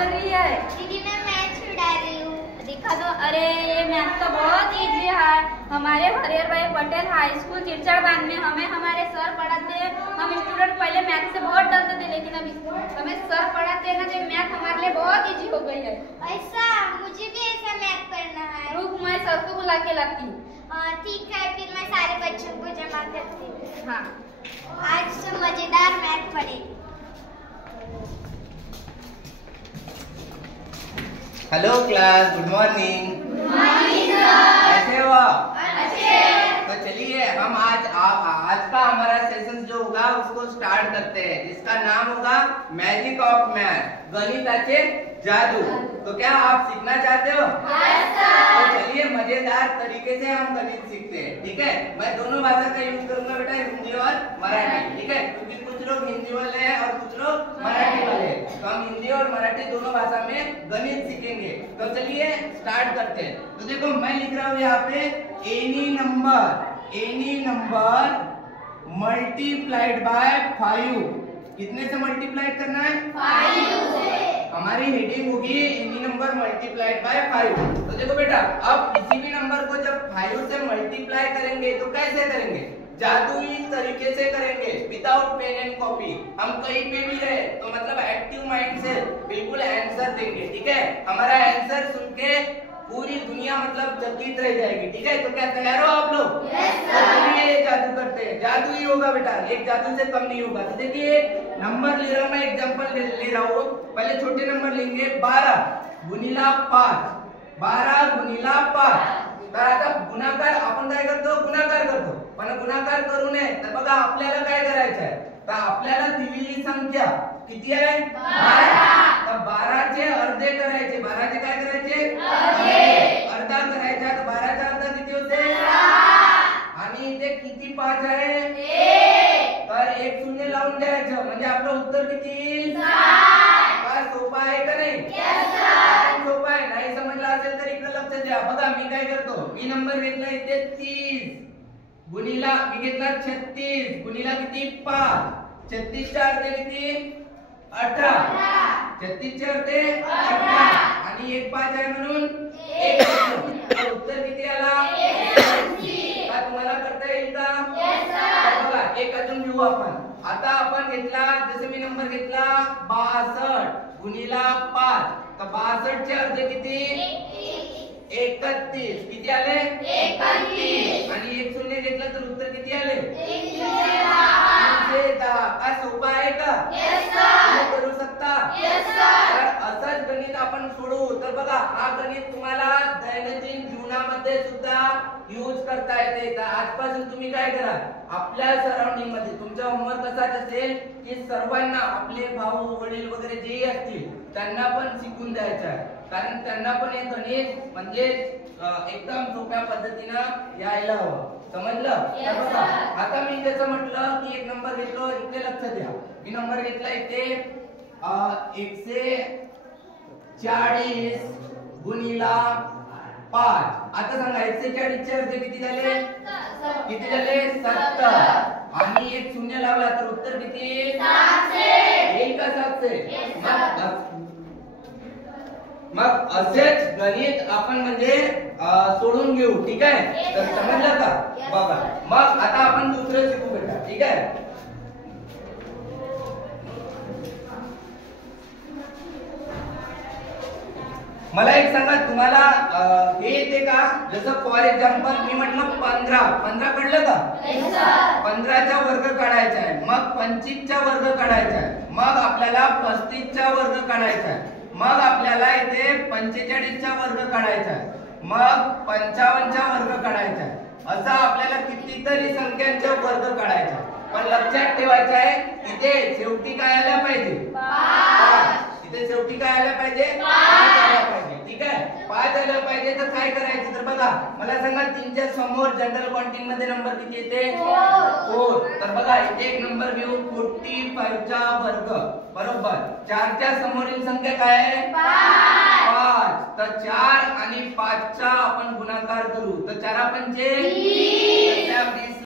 कर रही है? दीदी मैं मैथ छुड़ा रही हूँ। दिखा दो। अरे ये मैथ तो बहुत इजी है। हमारे हरिहर भाई पटेल हाई स्कूल चिड़चड़बांध में हमें हमारे सर पढ़ाते हैं। हम स्टूडेंट पहले मैथ से बहुत डरते थे, लेकिन अभी हमें सर पढ़ाते हैं ना, तो मैथ हमारे लिए बहुत इजी हो गई है। ऐसा मुझे भी ऐसा मैथ पढ़ना है। रुक, मैं सर को बुला के लाती हूँ। ठीक है, फिर मैं सारे बच्चों को जमा करती हूँ। हाँ, आज तो मजेदार मैथ पढ़े। Hello class, good morning. Good morning sir. कैसे हो आप? अच्छे। तो चलिए हम आज का हमारा सेशन जो होगा उसको स्टार्ट करते हैं, जिसका नाम होगा मैजिक ऑफ मैथ, गणिताचे जादू। तो क्या आप सीखना चाहते हो? Yes sir. तो चलिए मजेदार तरीके से हम गणित सीखते हैं, ठीक है। मैं दोनों भाषा का यूज करूंगा बेटा, हिंदी और मराठी, ठीक है, क्योंकि कुछ लोग हिंदी वाले हैं और कुछ लोग मराठी वाले हैं। तो हम हिंदी और मराठी दोनों भाषा में गणित सीखेंगे। तो चलिए स्टार्ट करते हैं। तो देखो मैं लिख रहा हूँ यहाँ पे एनी नंबर मल्टीप्लाइड बाय 5। कितने से मल्टीप्लाई करना है? 5 से। हमारी हेडिंग होगी एनी नंबर मल्टीप्लाइड बाय 5। तो देखो बेटा, अब किसी भी नंबर को जब 5 से मल्टीप्लाई करेंगे तो कैसे करेंगे? जादुई तरीके से करेंगे, विदाउट पेन एंड कॉपी। हम कहीं पे भी रहे तो मतलब एक्टिव माइंड से बिल्कुल आंसर देंगे, ठीक है। हमारा आंसर सुन के पूरी दुनिया मतलब चकित रह जाएगी, ठीक है। तो क्या तैयार हो आप लोग? Yes sir. ये जादू करते हैं, जादू ही होगा बेटा, एक जादू से कम नहीं होगा। तो देखिए नंबर ले रहा हूं मैं, एग्जांपल ले रहा हूं। पहले छोटे नंबर लेंगे, 12 गुणिला 5, 12 गुणिला 5। तर आता गुणाकार आपण काय करतो? गुणाकार करतो, पण गुणाकार करू नये तर बघा आपल्याला काय करायचं आहे, तर आपल्याला दिलेली संख्या किती आहे? 12। तर 12 चे अर्धे करायचे, 12 चे काय करायचे? अर्धा करायचा। तर 12 चा अर्धा किती होते? 6। आणि इथे किती 5 आहे? 1। तर एक शून्य लावून द्यायचं, म्हणजे आपलं उत्तर किती? 7। काय सोपं आहे का नाही? Yes sir. सोपं आहे। नाही समजलं असेल तर इकडे लक्ष द्या। बघा मी काय करतो, मी नंबर घेतला इथे 30 गुणिला, मी घेतला 36 गुणिला किती? 5। 36 चे अर्धे किती? 18। 36 चे अर्धे 18 आणि एक 5 आहे म्हणून 1। तर उत्तर किती आला? 81। का तुम्हाला करता येईल का? Yes sir. बघा एक अजून घेऊ आपण। आता आपण घेतला, जसे मी नंबर घेतला 62 गुणिला 5, तर 62 चे अर्धे किती? 31। किती आले? 31। आणि एक शून्य घेतला तर उत्तर किती आले? 310। काय सोपं आहे का? Yes sir. करू शकता? Yes sir. तर असंच गणित आपण सोडवू। तर बघा हा गणित तुम्हाला दैनंदिन जीवनामध्ये सुद्धा यूज करता येते। तर आजपासून तुम्ही काय करा, आपल्या सराउंडिंग मध्ये तुमचा होमवर्क असाच असेल की सर्वांना, आपले भाऊ वडील वगैरे जे असतील त्यांना पण शिकून द्यायचं आहे, कारण त्यांना पण हे गणित म्हणजे एकदम सोप्या पद्धतीनं यायला हवं। समजलं? तर बघा आता मी जसं म्हटलं की एक नंबर घेतलो, इकडे लक्ष द्या। मी नंबर घेतला इथे 140 गुणिला 5। आता सांगा 140 चे अर्धे किती झाले? किती झाले? 70। आणि एक शून्य लावला तर उत्तर किती? 700। येईल का 700? मग असेच गणित आपण म्हणजे सोडून घेऊ, ठीक आहे। तर समजलं का? बघा मग आता आपण दुसरं शिकू बेटा, ठीक आहे। मला एक सांगा, तुम्हाला हे येते का? जसं फॉर एक्झाम्पल मी म्हटलं 15 कळलं का? 15 चा वर्ग काढायचा आहे, मग 25 चा वर्ग काढायचा आहे, मग आपल्याला 35 चा वर्ग काढायचा आहे, मग आपल्याला इथे 45 चा वर्ग काढायचा आहे, मग 55 चा वर्ग काढायचा आहे। असा आपल्याला कितीतरी संख्यांचा वर्ग काढायचा, पण लक्षात ठेवायचं आहे इथे शेवटी काय आला पाहिजे? 5। इथे शेवटी काय आला पाहिजे? 5 आला पाहिजे, ठीक आहे। 5 आला पाहिजे तर काय करायचं? तर बघा मला सांगा 3 च्या समोर जनरल क्वांटिटी मध्ये नंबर किती येते? 4। तर बघा इथे एक नंबर घेऊ, 45 चा वर्ग बरोबर 4 च्या समोरील संख्या काय आहे? 5। तर 4 आणि 5 चा आपण गुणाकार करू, तर 4 पंचे 20।